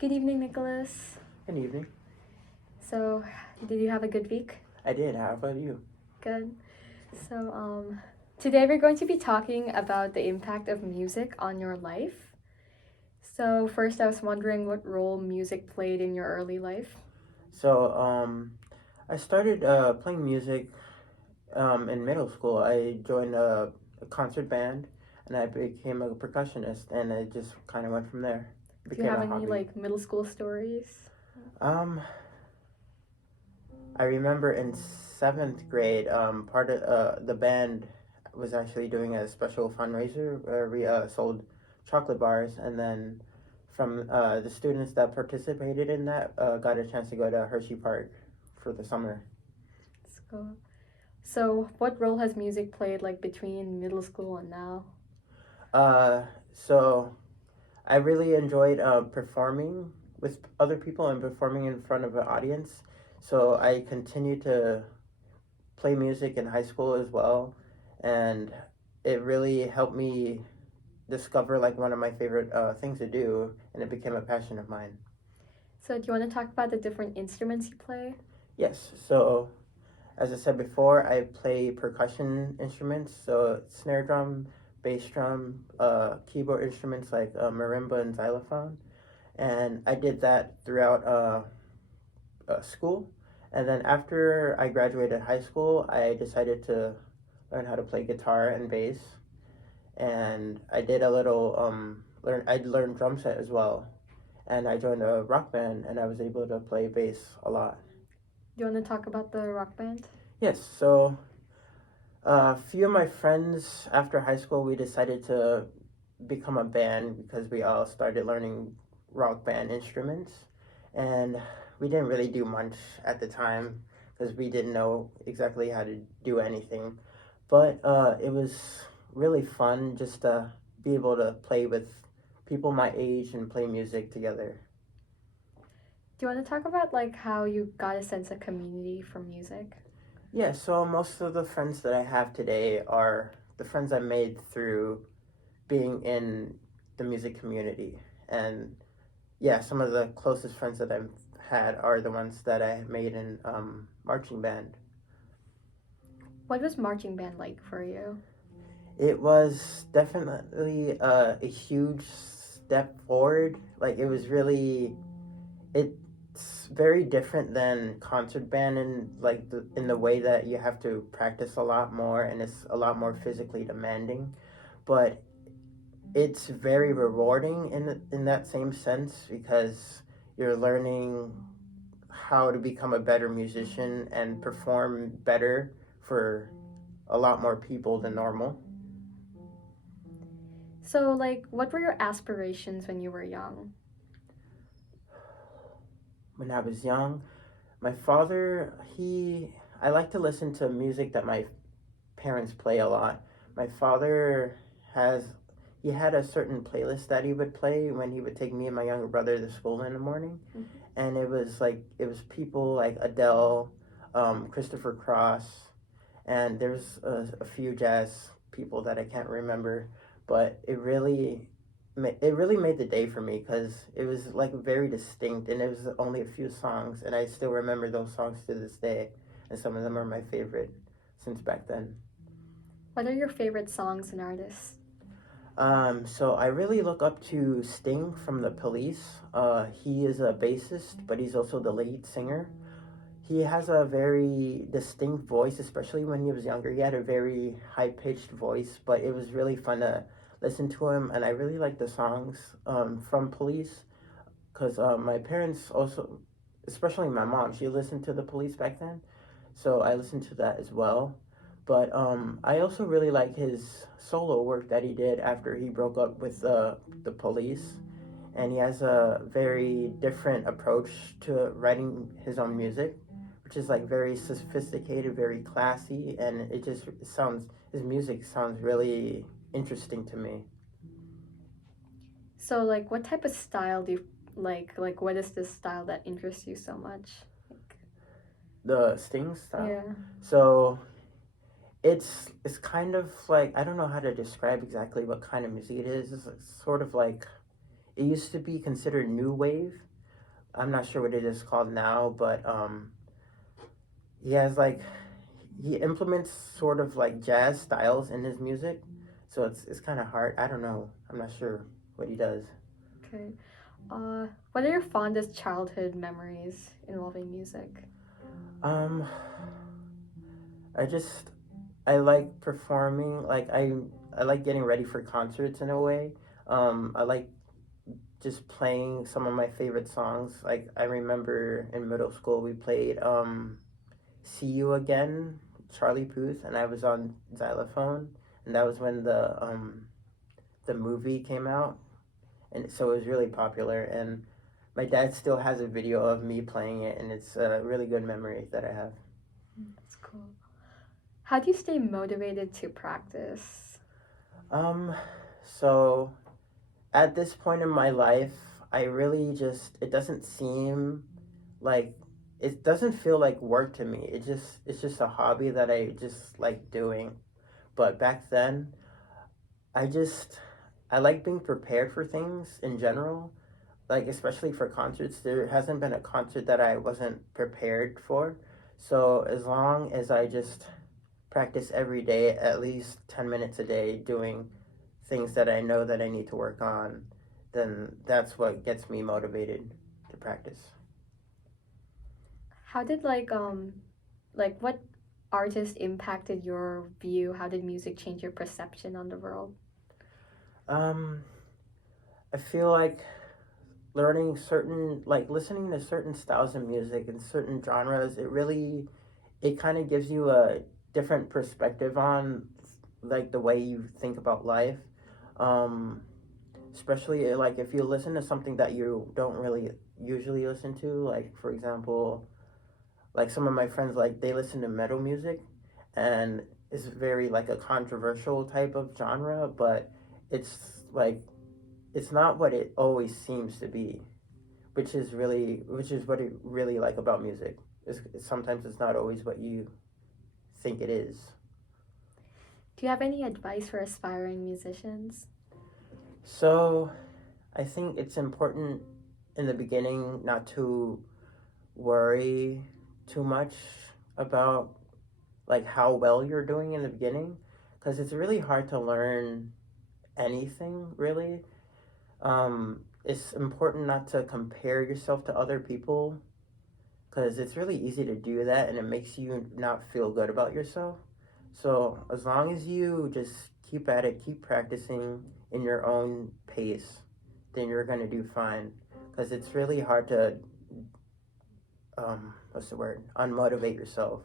Good evening, Nicholas. Good evening. So, did you have a good week? I did. How about you? Good. So, today we're going to be talking about the impact of music on your life. So, first, I was wondering what role music played in your early life. So, I started playing music in middle school. I joined a concert band and I became a percussionist, and it just kind of went from there. It Do you became have a any hobby. middle school stories? Um, I remember in seventh grade, part of the band was actually doing a special fundraiser where we sold chocolate bars, and then from the students that participated in that got a chance to go to Hershey Park for the summer. Let's go. So, what role has music played between middle school and now? So I really enjoyed performing with other people and performing in front of an audience. So I continued to play music in high school as well, and it really helped me discover like one of my favorite things to do, and it became a passion of mine. So, do you want to talk about the different instruments you play? Yes, so as I said before, I play percussion instruments, so snare drum, bass drum, keyboard instruments like marimba and xylophone, and I did that throughout school. And then after I graduated high school, I decided to learn how to play guitar and bass, and I did a little I learned drum set as well, and I joined a rock band, and I was able to play bass a lot. Do you want to talk about the rock band? Yes, so a few of my friends after high school, we decided to become a band because we all started learning rock band instruments, and we didn't really do much at the time because we didn't know exactly how to do anything. But it was really fun just to be able to play with people my age and play music together. Do you want to talk about how you got a sense of community from music? Yeah, so most of the friends that I have today are the friends I made through being in the music community. And yeah, some of the closest friends that I've had are the ones that I made in marching band. What was marching band like for you? It was definitely a huge step forward. Like it was really, it's very different than concert band in in the way that you have to practice a lot more and it's a lot more physically demanding. But it's very rewarding in that same sense because you're learning how to become a better musician and perform better for a lot more people than normal. So, what were your aspirations when you were young? When I was young, my father, I like to listen to music that my parents play a lot. My father has he had a certain playlist that he would play when he would take me and my younger brother to school in the morning, Mhm. and it was people like Adele, Christopher Cross, and there's a few jazz people that I can't remember, but it really made the day for me because it was like very distinct, and it was only a few songs, and I still remember those songs to this day, and some of them are my favorite since back then. What are your favorite songs and artists? So I really look up to Sting from The Police. He is a bassist, but he's also the lead singer. He has a very distinct voice, especially when he was younger. He had a very high pitched voice, but it was really fun to listen to him. And I really like the songs from Police because my parents also, especially my mom, she listened to the Police back then. So I listened to that as well. But I also really like his solo work that he did after he broke up with the Police. And he has a very different approach to writing his own music, which is like very sophisticated, very classy, and it just sounds his music sounds really interesting to me. So, what type of style do you like? What is this style that interests you so much? Like, The Sting style. yeah. So it's kind of like I don't know how to describe exactly what kind of music it is. It's sort of like it used to be considered new wave, I'm not sure what it is called now, but he has like he implements sort of like jazz styles in his music, so it's kind of hard. I don't know. I'm not sure what he does. Okay. What are your fondest childhood memories involving music? Um, I just I like performing. I like getting ready for concerts in a way. I like just playing some of my favorite songs. Like I remember in middle school we played "See You Again," Charlie Puth, and I was on xylophone, and that was when the movie came out, and so it was really popular. And my dad still has a video of me playing it, and it's a really good memory that I have. That's cool. How do you stay motivated to practice? Um, so at this point in my life, I really just it doesn't seem like it doesn't feel like work to me. It's just a hobby that I just like doing. But back then, I just I like being prepared for things in general. Like especially for concerts, there hasn't been a concert that I wasn't prepared for. So as long as I just practice every day, at least 10 minutes a day, doing things that I know that I need to work on, then that's what gets me motivated to practice. How did what artist impacted your view? How did music change your perception on the world? Um, I feel like learning certain, like listening to certain styles of music and certain genres, it kind of gives you a different perspective on like the way you think about life. Um, Especially like if you listen to something that you don't really usually listen to, like for example, like some of my friends like they listen to metal music, and it's very like a controversial type of genre, but it's like it's not what it always seems to be, which is what it really like about music. Sometimes it's not always what you think it is. Do you have any advice for aspiring musicians? So I think it's important in the beginning not to worry too much about like how well you're doing in the beginning, because it's really hard to learn anything really. It's important not to compare yourself to other people, because it's really easy to do that and it makes you not feel good about yourself. So as long as you just keep at it, keep practicing in your own pace, then you're going to do fine, because it's really hard to what's the word, unmotivate yourself.